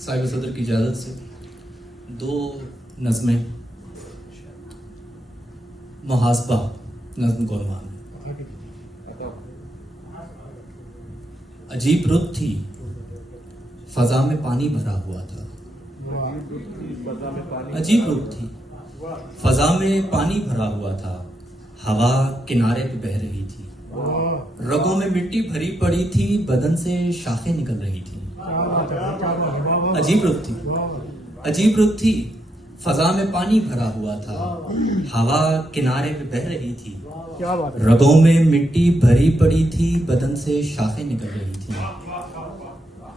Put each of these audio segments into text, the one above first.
صاحب صدر کی اجازت سے دو نظمیں محاسبہ نظم کو عنوان ہے۔ عجیب رت تھی، فضا میں پانی بھرا ہوا تھا۔ عجیب رت تھی، فضا میں پانی بھرا ہوا تھا، ہوا کنارے پہ بہہ رہی تھی، رگوں میں مٹی بھری پڑی تھی، بدن سے شاخیں نکل رہی تھی۔ عجیب رت تھی، عجیب رت تھی، فضا میں پانی بھرا ہوا تھا، ہوا کنارے پہ بہہ رہی تھی، رگوں میں مٹی بھری پڑی تھی، بدن سے شاخیں نکل رہی تھی۔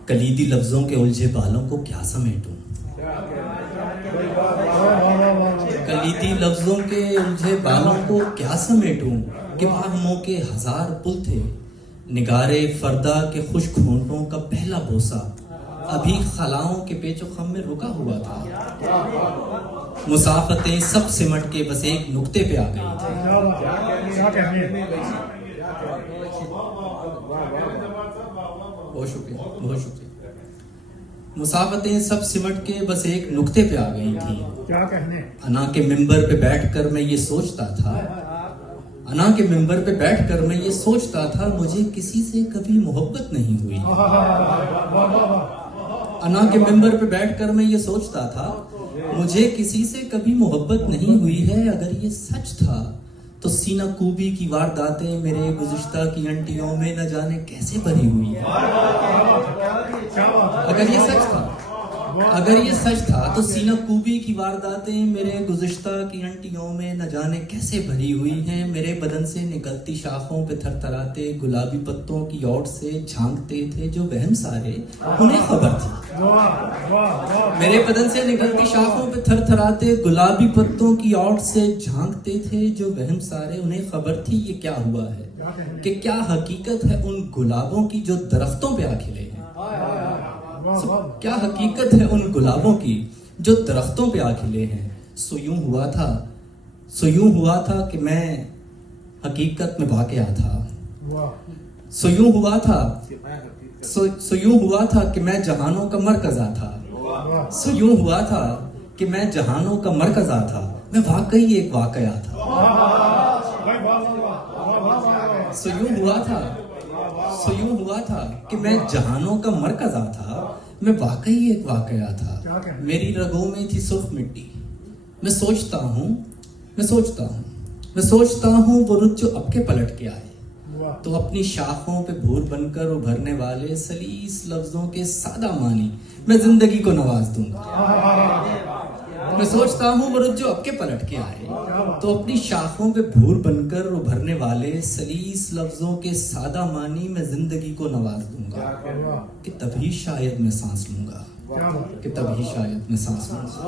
کلیدی لفظوں کے الجھے بالوں کو کیا سمیٹوں، کلیدی لفظوں کے الجھے بالوں کو کیا سمیٹوں، کہ باہموں کے ہزار پل تھے، نگارے فردا کے خشک ہونٹوں کا پہلا بوسہ ابھی خلاؤں کے پیچ و خم میں رکا ہوا تھا۔ مسافتیں سب سمٹ کے بس ایک نقطے پہ آ گئی تھی۔ بہت شکریہ، بہت شکریہ۔ مسافتیں سب سمٹ کے بس ایک نقطے پہ آ گئی تھی۔ انا کے ممبر پہ بیٹھ کر میں یہ سوچتا تھا، انا کے ممبر پہ بیٹھ کر میں یہ سوچتا تھا، مجھے کسی سے کبھی محبت نہیں ہوئی۔ انا کے ممبر پہ بیٹھ کر میں یہ سوچتا تھا، مجھے کسی سے کبھی محبت نہیں ہوئی ہے۔ اگر یہ سچ تھا تو سینہ کوبی کی وارداتیں میرے گزشتہ کی انٹیوں میں نہ جانے کیسے بھری ہوئی ہے۔ اگر یہ سچ تھا، اگر یہ سچ تھا تو سینہ کوبی کی وارداتیں میرے گزشتہ کی انٹیوں میں نہ جانے کیسے بھری ہوئی ہیں۔ میرے بدن سے نکلتی شاخوں پہ تھرتھراتے گلابی پتوں کی اوٹ سے جھانکتے تھے جو وہم سارے انہیں خبر تھی۔ میرے بدن سے نکلتی شاخوں پہ تھرتھراتے گلابی پتوں کی اوٹ سے جھانکتے تھے جو وہم سارے انہیں خبر تھی۔ یہ کیا ہوا ہے کہ کیا حقیقت ہے ان گلابوں کی جو درختوں پہ آ کھلے ہیں، کیا حقیقت ہے ان گلابوں کی جو درختوں پہ آ کھلے ہیں۔ سو یوں ہوا تھا، سو یوں ہوا تھا کہ میں حقیقت میں واقع تھا، سو یوں ہوا تھا، سو یوں ہوا تھا کہ میں جہانوں کا مرکزہ تھا، سو یوں ہوا تھا کہ میں جہانوں کا مرکزہ تھا، میں واقعی ایک واقعہ تھا۔ سو یوں ہوا تھا، سو یوں ہوا تھا کہ میں جہانوں کا مرکزہ تھا، میں واقعی ایک واقعہ تھا۔ میری رگوں میں تھی سرخ مٹی، میں سوچتا ہوں، میں سوچتا ہوں، میں سوچتا ہوں وہ رت جو اب کے پلٹ کے آئے تو اپنی شاخوں پہ بھور بن کر ابھرنے والے سلیس لفظوں کے سادہ معنی میں زندگی کو نواز دوں گا۔ میں سوچتا ہوں وہ رت جو اب کے پلٹ کے آئے تو اپنی شاخوں پہ بھور بن کر ابھرنے والے سلیس لفظوں کے سادہ معنی میں زندگی کو نواز دوں گا، کہ تبھی شاید میں سانس لوں گا، کہ تبھی شاید میں سانس لوں گا۔